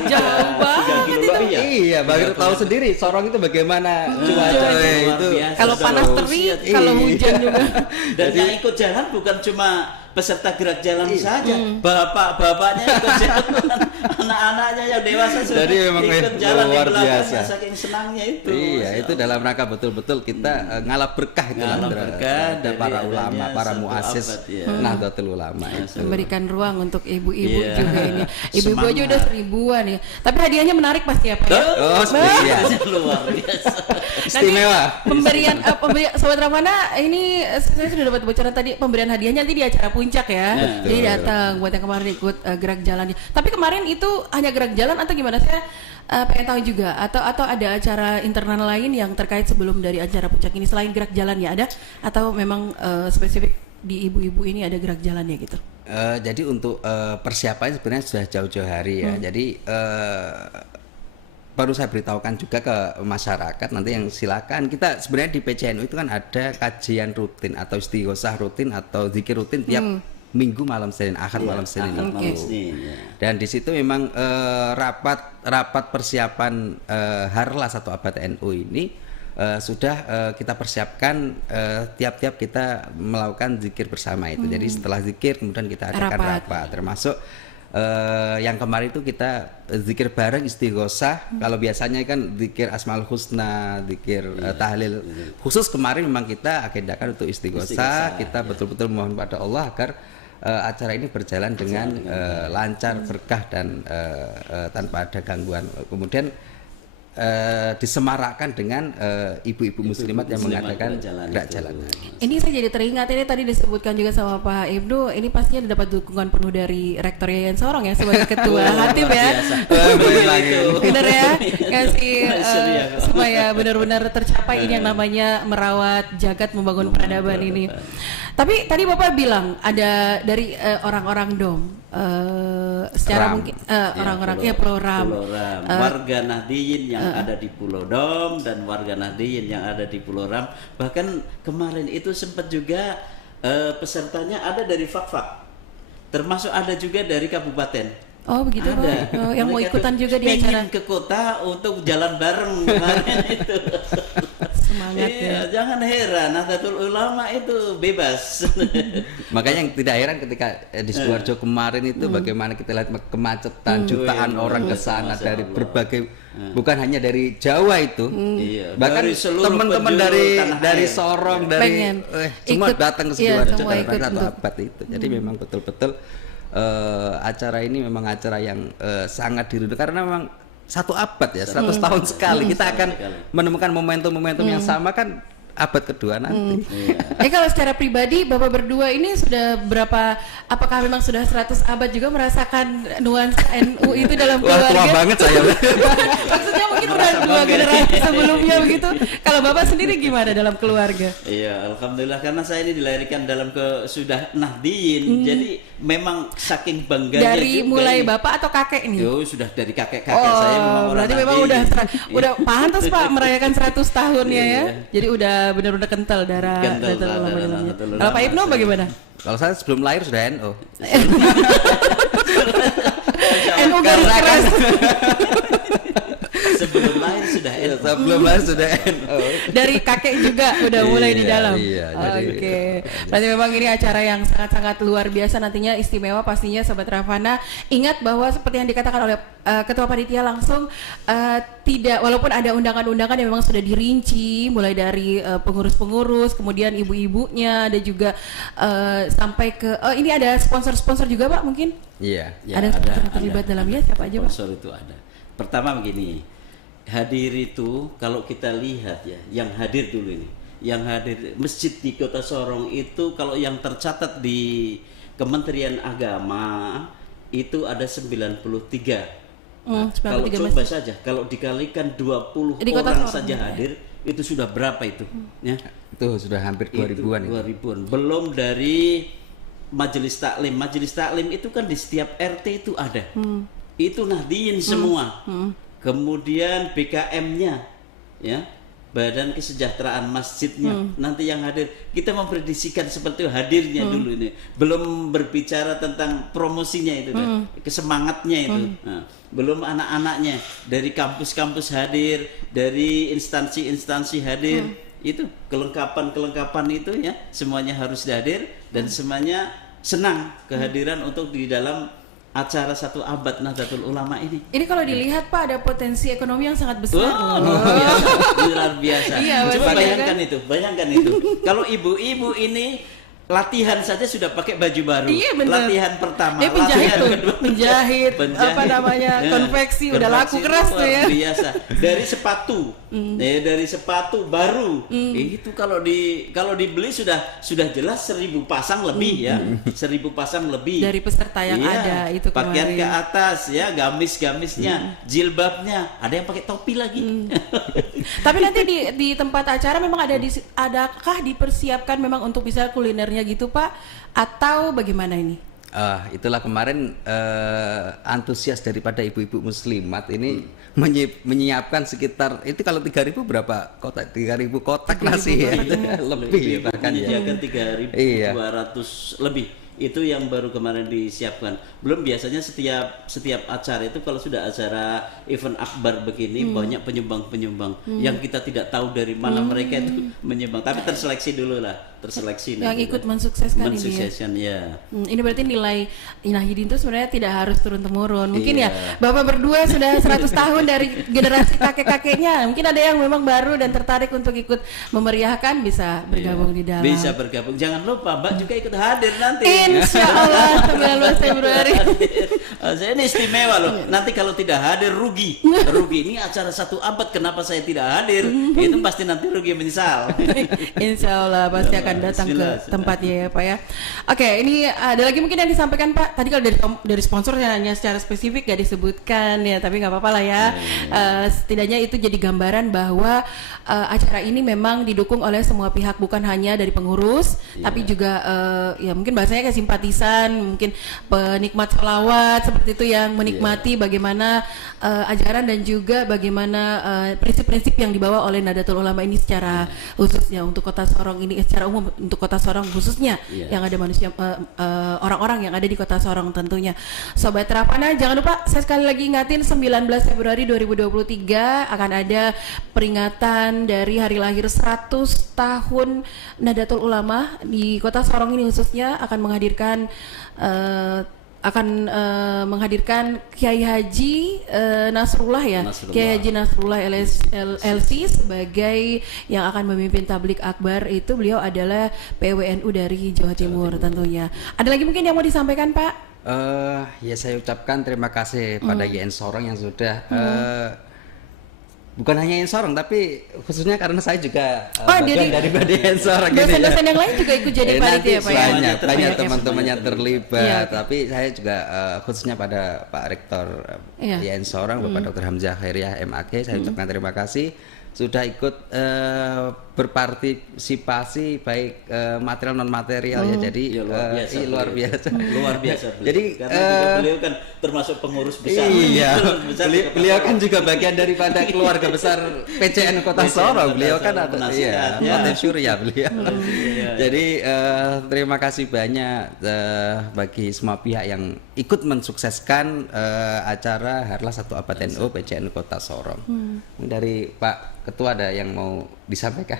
Jauh banget itu. Iya, baru tahu sendiri Sorong itu bagaimana cuaca itu. Kalau panas terik, kalau hujan juga. Dan yang ikut jalan bukan cuma peserta gerak jalan saja, bapak-bapaknya ikut jalan, anak-anaknya yang dewasa sudah Jadi memang ikut jalan di luar belakangnya, biasa. saking senangnya itu. Iya, itu dalam rangka betul-betul kita ngalap berkah itu Ngalap berkah dari para ulama, adanya para satu muassis abad, ya. Nahdlatul Ulama itu. Memberikan ruang untuk ibu-ibu Iya. juga ini. Ibu-ibu aja udah 1000-an ya. Tapi hadiahnya menarik pasti apa ya? Oh, spesial. Luar biasa. Istimewa. Pemberian Sobat Ramana ini saya sudah dapat bocoran tadi, pemberian hadiahnya nanti di acara puncak ya. Jadi datang buat yang kemarin ikut gerak jalannya. Tapi kemarin itu hanya gerak jalan atau gimana? Saya pengen tahu juga atau ada acara internal lain yang terkait sebelum dari acara puncak ini selain gerak jalannya ada atau memang spesifik di ibu-ibu ini ada gerak jalannya gitu? Jadi untuk persiapannya sebenarnya sudah jauh-jauh hari ya. Jadi baru saya beritahukan juga ke masyarakat nanti yang silakan kita sebenarnya di PCNU itu kan ada kajian rutin atau istighosah rutin atau zikir rutin tiap minggu malam Senin, Ahad malam Senin itu. Dan di situ memang rapat persiapan Harlas atau Abad NU ini sudah kita persiapkan tiap-tiap kita melakukan zikir bersama itu. Jadi setelah zikir kemudian kita adakan rapat termasuk yang kemarin itu kita zikir bareng istighosah. Kalau biasanya kan zikir Asmaul Husna, zikir tahlil. Khusus kemarin memang kita agendakan untuk istighosah. Kita betul-betul mohon pada Allah agar acara ini berjalan dengan lancar, berkah dan tanpa ada gangguan. Kemudian disemarakkan dengan ibu-ibu muslimat yang mengadakan gerak jalan. Ini saya jadi teringat ini tadi disebutkan juga sama Pak Ibnu, ini pastinya dapat dukungan penuh dari Rektor Yayan Sorong ya sebagai ketua Hatib ya. Benar ya, ngasih supaya benar-benar tercapai ini yang namanya merawat jagat membangun peradaban ini. Tapi tadi Bapak bilang ada dari orang-orang DOM secara mungkin orang-orang Pulau Ram, warga Nahdiyin yang ada di Pulau Dom dan warga Nahdiyin yang ada di Pulau Ram. Bahkan kemarin itu sempat juga pesertanya ada dari Fakfak, termasuk ada juga dari kabupaten. Oh begitu ada. Pak. Yang mau ikutan juga di acara ke kota untuk jalan bareng kemarin itu. Semangat ya. Jangan heran, Nahdlatul Ulama itu bebas. Makanya yang tidak heran ketika di Sidoarjo kemarin itu bagaimana kita lihat kemacetan jutaan orang ke sana dari berbagai bukan hanya dari Jawa itu. Bahkan teman-teman dari Sorong dari semua datang ke Sidoarjo dalam satu abad itu. Jadi memang betul-betul acara ini memang acara yang sangat dirindu karena memang satu abad ya, 100 tahun sekali kita akan menemukan momentum-momentum yang sama kan abad kedua nanti. Kalau secara pribadi Bapak berdua ini sudah berapa, apakah memang sudah 100 abad juga merasakan nuansa NU itu dalam keluarga? Wah, tua banget saya. Maksudnya mungkin udah 2 generasi sebelumnya begitu. Kalau Bapak sendiri gimana dalam keluarga? Iya, alhamdulillah karena saya ini dilahirkan dalam sudah Nahdiyin. Jadi memang saking bangganya dari juga mulai ini. Bapak atau kakek nih? Yo, sudah dari kakek-kakek saya memang orang berarti memang Nahdiyin. udah pantas Pak merayakan 100 tahunnya ya. Jadi udah benar-benar kental darah dalamnya. Kalau Pak Ibnu bagaimana? Kalau saya sebelum lahir sudah NU. NU garis keras. Sebelum lahir sudah NU. Sebelum lahir sudah NU. Dari kakek juga udah mulai di dalam. Iya, Oke. Berarti memang ini acara yang sangat-sangat luar biasa, nantinya istimewa pastinya Sobat Ravana. Ingat bahwa seperti yang dikatakan oleh Ketua Panitia langsung tidak, walaupun ada undangan-undangan yang memang sudah dirinci mulai dari pengurus-pengurus, kemudian ibu-ibunya, ada juga sampai ke ini ada sponsor-sponsor juga Pak mungkin? Iya. Ada sponsor yang terlibat dalamnya siapa aja Pak? Sponsor itu ada. Pertama begini, hadir itu kalau kita lihat ya, yang hadir dulu ini, yang hadir masjid di Kota Sorong itu kalau yang tercatat di Kementerian Agama itu ada 93. Kalau coba saja, kalau dikalikan 20 orang saja hadir, itu sudah berapa itu? Ya? Itu sudah hampir 2000-an. 2000-an. Belum dari majelis taklim. Majelis taklim itu kan di setiap RT itu ada. Itu Nahdliyin semua. Kemudian BKM-nya, ya, Badan Kesejahteraan Masjidnya, nanti yang hadir. Kita memprediksikan seperti itu hadirnya dulu ini. Belum berbicara tentang promosinya itu, kesemangatnya itu. Nah, belum anak-anaknya dari kampus-kampus hadir, dari instansi-instansi hadir. Itu kelengkapan itu ya, semuanya harus hadir dan semuanya senang kehadiran untuk di dalam acara 1 abad Nahdlatul Ulama ini. Ini kalau dilihat Pak ada potensi ekonomi yang sangat besar. Luar biasa. Iya, coba bayangkan itu. Kalau ibu-ibu ini latihan saja sudah pakai baju baru. Iya, bener. Latihan pertama, penjahit latihan tuh, kedua, penjahit, apa namanya, konveksi udah laku keras tuh ya. Biasa. Dari sepatu, dari sepatu baru. Itu kalau dibeli sudah jelas 1.000 pasang lebih ya, 1.000 pasang lebih. Dari peserta yang ada itu pakaian kemarin. ke atas ya, gamis-gamisnya, jilbabnya, ada yang pakai topi lagi. Tapi nanti di tempat acara memang adakah dipersiapkan memang untuk bisa kulinernya gitu Pak, atau bagaimana ini? Itulah kemarin antusias daripada ibu-ibu muslimat ini menyiapkan sekitar itu kalau 3.000 berapa kotak? 3.000 kotak nasi ya. Lebih bahkan ya. Menyediakan 3.200 lebih. Itu yang baru kemarin disiapkan. Belum biasanya setiap acara itu kalau sudah acara event akbar begini banyak penyumbang-penyumbang yang kita tidak tahu dari mana mereka itu menyumbang. Tapi terseleksi dulu lah, yang ikut mensukseskan ini ya. Ini berarti nilai Nahdliyin itu sebenarnya tidak harus turun-temurun. Mungkin ya Bapak berdua sudah 100 tahun dari generasi kakek-kakeknya. Mungkin ada yang memang baru dan tertarik untuk ikut memeriahkan, bisa bergabung di dalam. Bisa bergabung. Jangan lupa Mbak juga ikut hadir nanti. Insya Allah 19 Februari. Saya ini istimewa loh. Nanti kalau tidak hadir rugi. Ini acara 1 abad, kenapa saya tidak hadir? Itu pasti nanti rugi menyesal. Insya Allah pasti akan datang ke tempatnya ya Pak ya. Oke, ini ada lagi mungkin yang disampaikan Pak. Tadi kalau dari sponsornya hanya secara spesifik gak disebutkan ya, tapi nggak apa-apa lah ya. Setidaknya itu jadi gambaran bahwa acara ini memang didukung oleh semua pihak, bukan hanya dari pengurus, tapi juga ya mungkin bahasanya kayak simpatisan, mungkin penikmat sholawat seperti itu yang menikmati bagaimana ajaran dan juga bagaimana prinsip-prinsip yang dibawa oleh Nahdlatul Ulama ini secara khususnya untuk Kota Sorong ini, secara umum untuk Kota Sorong khususnya yang ada manusia orang-orang yang ada di Kota Sorong tentunya. Sobat Rapana, jangan lupa saya sekali lagi ingatin 19 Februari 2023 akan ada peringatan dari hari lahir 100 tahun Nahdlatul Ulama di Kota Sorong ini khususnya akan menghadirkan Kiai Haji Nasrullah ya, Kiai Haji Nasrullah LC sebagai yang akan memimpin tablik akbar. Itu beliau adalah PWNU dari Jawa Timur tentunya. Ada lagi mungkin yang mau disampaikan Pak? Ya saya ucapkan terima kasih pada YN Sorong yang sudah bukan hanya YN Sorong tapi khususnya karena saya juga bagian dari YN Sorong. Dosen-dosen yang lain juga ikut jadi panitia Pak ya? Banyak teman-teman yang terlibat, tapi saya juga khususnya pada Pak Rektor YN Sorong, Bapak Dr. Hamzah Khairiyah MAG, saya ucapkan terima kasih sudah ikut berpartisipasi baik material non material ya, jadi luar biasa. Jadi beliau kan termasuk pengurus besar. Iya. Beliau kan juga bagian daripada keluarga besar PCN Kota Sorong. Beliau kan ada Motif Surya beliau. Jadi terima kasih banyak bagi semua pihak yang ikut mensukseskan acara Harlah 1 Abad NU PCN Kota Sorong. Dari Pak Ketua ada yang mau disampaikan?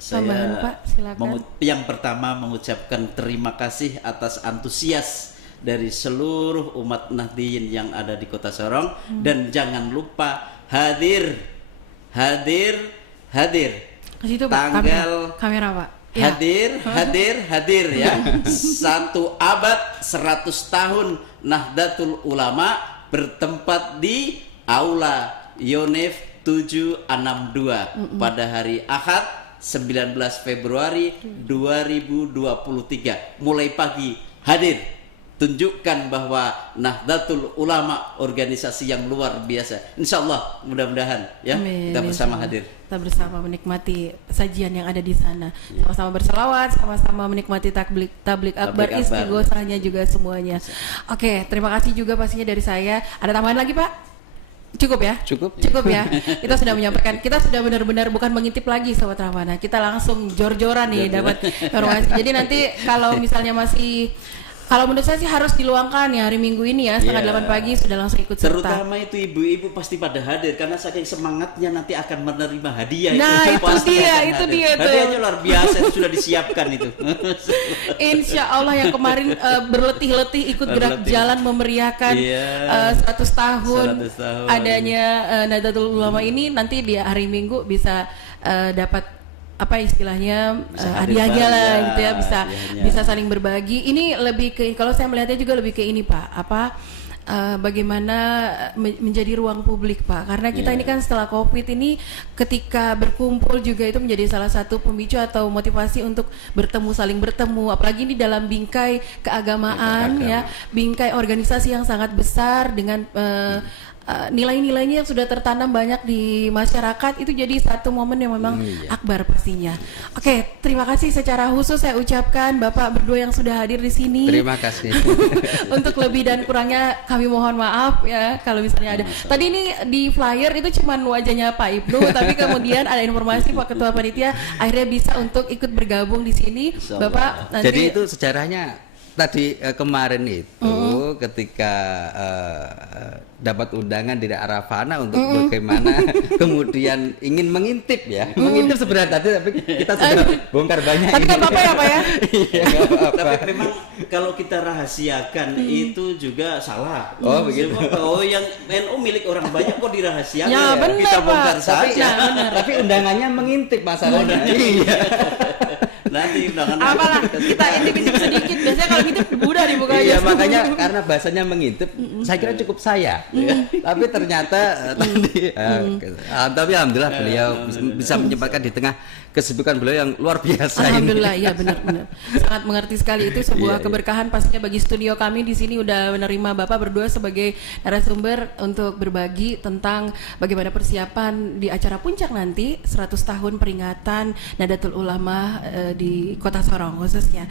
Saya Pak, silakan. Yang pertama mengucapkan terima kasih atas antusias dari seluruh umat Nahdliyin yang ada di Kota Sorong, dan jangan lupa hadir. Kesitu, tanggal kamera Pak. Hadir ya. 1 abad 100 tahun Nahdlatul Ulama bertempat di Aula Yonif 762 pada hari Ahad 19 Februari 2023 mulai pagi hadir tunjukkan bahwa Nahdlatul Ulama organisasi yang luar biasa. Insya Allah mudah-mudahan ya Amin, kita bersama insyaallah. hadir. Kita bersama menikmati sajian yang ada di sana. Sama-sama berselawat, sama-sama menikmati tablik akbar, Tablik akbar. istighosahnya juga semuanya. Oke, terima kasih juga pastinya dari saya. Ada tambahan lagi, Pak? Cukup ya? Cukup. Cukup ya. Kita sudah menyampaikan, kita sudah benar-benar bukan mengintip lagi Sobat Rahwana. Kita langsung jor-joran nih dapat informasi. Jadi nanti kalau misalnya masih, kalau menurut saya sih harus diluangkan ya hari Minggu ini ya setengah 8 pagi sudah langsung ikut serta. Terutama itu ibu-ibu pasti pada hadir karena saking semangatnya nanti akan menerima hadiah. Nah, itu pasti dia, akan itu hadir. dia tuh. Hadiahnya luar biasa itu sudah disiapkan itu. Insya Allah yang kemarin berletih-letih ikut gerak Berletih. jalan memeriahkan Iya. 100 tahun 100 tahun. adanya Nahdlatul Ulama ini, nanti di hari Minggu bisa dapat apa istilahnya hadiahnya hadir lah bareng, gitu ya, bisa hadiahnya. bisa saling berbagi. Ini lebih ke, kalau saya melihatnya juga lebih ke ini Pak, apa bagaimana menjadi ruang publik Pak, karena kita ini kan setelah COVID ini ketika berkumpul juga itu menjadi salah satu pemicu atau motivasi untuk bertemu, saling bertemu, apalagi ini dalam bingkai keagamaan ya, bingkai organisasi yang sangat besar dengan nilai-nilainya yang sudah tertanam banyak di masyarakat, itu jadi satu momen yang memang akbar pastinya. Oke, terima kasih secara khusus saya ucapkan Bapak berdua yang sudah hadir di sini. Terima kasih. Untuk lebih dan kurangnya kami mohon maaf ya kalau misalnya ada. Tadi ini di flyer itu cuman wajahnya Pak Ibnu, tapi kemudian ada informasi Pak Ketua Panitia akhirnya bisa untuk ikut bergabung di sini. Bapak nanti. Jadi itu sejarahnya tadi kemarin itu ketika dapat undangan dari Arafana untuk bagaimana kemudian ingin mengintip ya, mengintip sebenarnya tadi, tapi kita sudah bongkar banyak. Tapi nggak apa-apa ya Pak ya. Iya, nggak apa-apa. Tapi memang kalau kita rahasiakan itu juga salah. Oh, begitu. Oh, yang NU milik orang banyak kok dirahasiakan. Ya, benar, kita bongkar Pak. saja. Tapi undangannya mengintip masalahnya. Iya. Nanti undangan Apalah kita intip sedikit. Biasanya kalau ngintip udah dibuka aja. Iya, makanya karena bahasanya mengintip, saya kira cukup saya. Tapi ternyata tadi, tapi alhamdulillah beliau bisa menyempatkan di tengah kesibukan beliau yang luar biasa. Alhamdulillah, ini. ya benar-benar sangat mengerti sekali, itu sebuah Iya, iya. keberkahan pastinya bagi studio kami di sini udah menerima Bapak berdua sebagai narasumber untuk berbagi tentang bagaimana persiapan di acara puncak nanti 100 tahun peringatan Nahdlatul Ulama di Kota Sorong khususnya.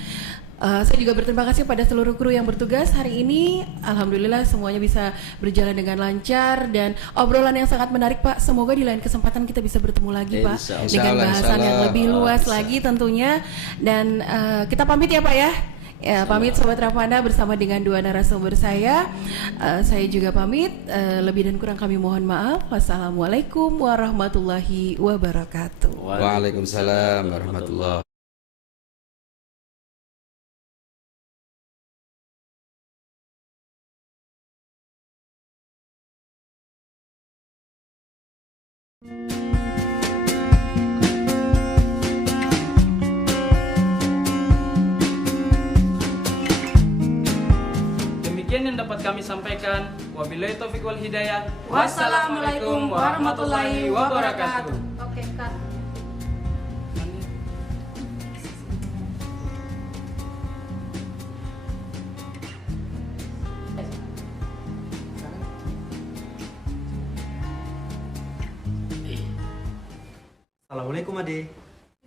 Saya juga berterima kasih pada seluruh kru yang bertugas hari ini. Alhamdulillah semuanya bisa berjalan dengan lancar dan obrolan yang sangat menarik Pak. Semoga di lain kesempatan kita bisa bertemu lagi Pak dengan bahasan yang lebih luas lagi tentunya. Dan kita pamit ya Pak ya. Ya, pamit Sobat Rahwana bersama dengan dua narasumber saya. Saya juga pamit. Lebih dan kurang kami mohon maaf. Wassalamualaikum warahmatullahi wabarakatuh. Waalaikumsalam warahmatullahi. Demikian yang dapat kami sampaikan. Wabillahi taufiq wal hidayah. Wassalamualaikum warahmatullahi wabarakatuh. Oke Kak. Assalamualaikum Ade.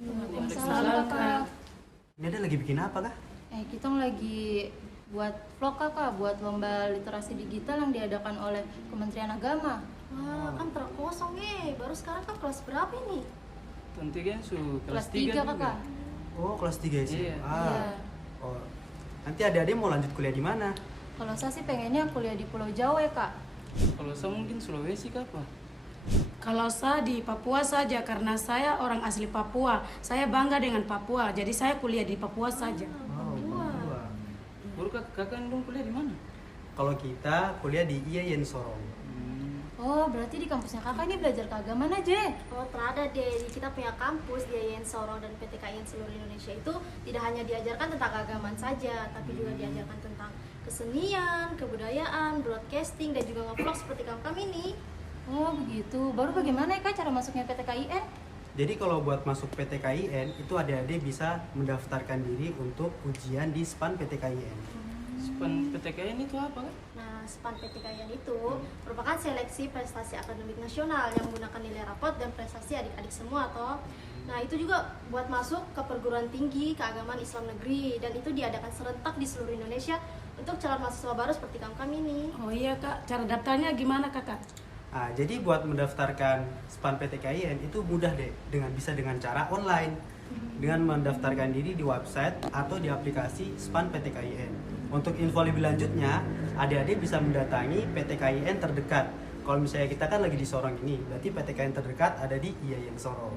Waalaikumsalam Kak. Ini Ade lagi bikin apa kah? Kita lagi buat vlog Kakak, buat lomba literasi digital yang diadakan oleh Kementerian Agama. Wah, kan terkosong baru sekarang kan kelas berapa ini? Tentu kan Kelas 3 Kakak. Oh, kelas 3 sih. Iya. Iya. Oh. Nanti adik-adik mau lanjut kuliah di mana? Kalau saya sih pengennya kuliah di Pulau Jawa ya Kak. Kalau saya mungkin Sulawesi Kak, Pak. Kalau saya di Papua saja karena saya orang asli Papua. Saya bangga dengan Papua, jadi saya kuliah di Papua saja. Papua. Baru kakak dong kuliah di mana? Kalau kita kuliah di IAIN Sorong. Oh, berarti di kampusnya Kakak ini belajar keagamaan aja. Oh, terada deh. Kita punya kampus di IAIN Sorong dan PTKIN seluruh Indonesia itu tidak hanya diajarkan tentang keagamaan saja, tapi juga diajarkan tentang kesenian, kebudayaan, broadcasting, dan juga nge-vlog seperti kami ini. Oh, begitu. Baru bagaimana ya Kak cara masuknya PTKIN? Jadi kalau buat masuk PTKIN itu adik-adik bisa mendaftarkan diri untuk ujian di SPAN PTKIN. SPAN PTKIN itu apa kan? Nah, SPAN PTKIN itu merupakan seleksi prestasi akademik nasional yang menggunakan nilai rapot dan prestasi adik-adik semua toh. Nah, itu juga buat masuk ke perguruan tinggi keagamaan Islam negeri, dan itu diadakan serentak di seluruh Indonesia untuk calon mahasiswa baru seperti kami ini. Oh iya kak, cara daftarnya gimana kakak? Nah, jadi buat mendaftarkan SPAN PTKIN itu mudah deh, bisa dengan cara online. Dengan mendaftarkan diri di website atau di aplikasi SPAN PTKIN. Untuk info lebih lanjutnya, adik-adik bisa mendatangi PTKIN terdekat. Kalau misalnya kita kan lagi di Sorong ini, berarti PTKIN terdekat ada di IAIN Sorong.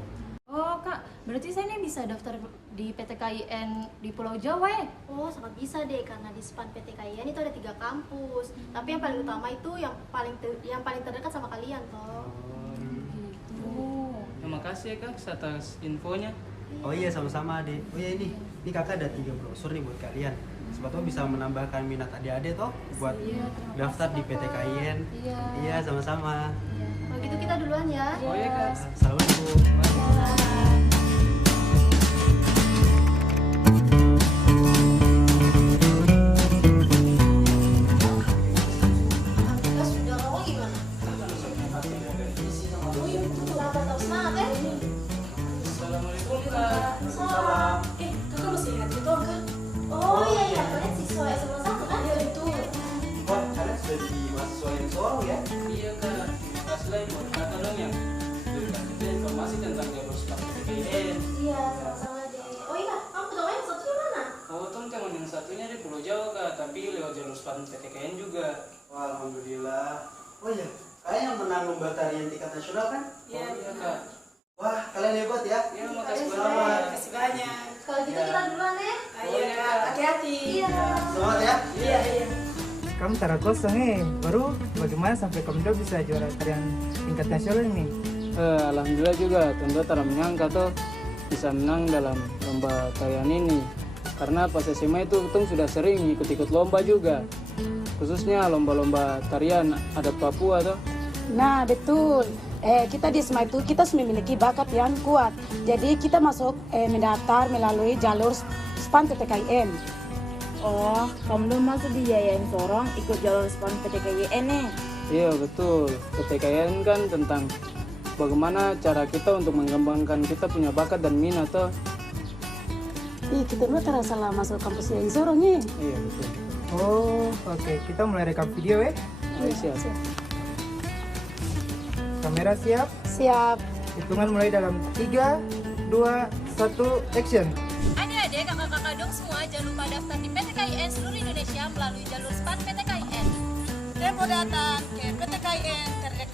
Oh kak, berarti saya ini bisa daftar di PTKIN di Pulau Jawa ya? Oh, sangat bisa deh, karena di SPAN PTKIN itu ada 3 kampus. Tapi yang paling utama itu yang paling terdekat sama kalian toh. Terima kasih ya kak atas infonya. Oh iya, sama-sama adik. Oh iya, ini kakak ada 3 brosur nih buat kalian. Sebab itu bisa menambahkan minat adik-adik toh buat daftar di PTKIN. Iya, sama-sama. Kalau gitu kita duluan ya. Oh iya kak. Assalamualaikum. Iya kak, kasih lagi buat kakak dong yang berikan kita informasi tentang jalur SPAN PTKIN. Iya, sama-sama deh. Oh iya, kamu tahu yang satunya mana? Oh teman yang satunya di Pulau Jawa kak, tapi lewat jalur SPAN PTKIN juga. Wah, alhamdulillah. Oh iya, kalian yang menang lomba tarian tingkat nasional kan? Iya kak. Wah, kalian hebat ya. Iya, makasih Selamat. banyak. Makasih banyak. Kalau gitu kita duluan ya. Ayo kak, hati-hati. Iya. Selamat ya. Iya. Kamu tara kosong baru bagaimana sampai kamu bisa juara tarian tingkat nasional ini? Alhamdulillah juga, tentu tak menyangka tuh bisa menang dalam lomba tarian ini. Karena pas SMA itu Tung sudah sering ikut-ikut lomba juga, khususnya lomba-lomba tarian adat Papua tuh. Nah betul, kita di SMA itu kita memiliki bakat yang kuat. Jadi kita masuk mendaftar melalui jalur SPAN PTKIN. Oh, kamu belum masuk di IAIN Sorong ikut jalur SPAN PTKIN nih? Iya betul, PTKIN kan tentang bagaimana cara kita untuk mengembangkan kita punya bakat dan minat tuh. Ih, kita mah terasa salah masuk kampus yang Sorong nih. Iya betul. Oh, oke. Kita mulai rekam video ya. Ayo, siap. Kamera siap? Siap. Hitungan mulai dalam 3, 2, 1, action. Adik-adik, kakak-kakak dong semua jangan lupa daftar di PTKIN seluruh Indonesia melalui jalur SPAN PTKIN. Tempo datang ke PTKIN terdekat.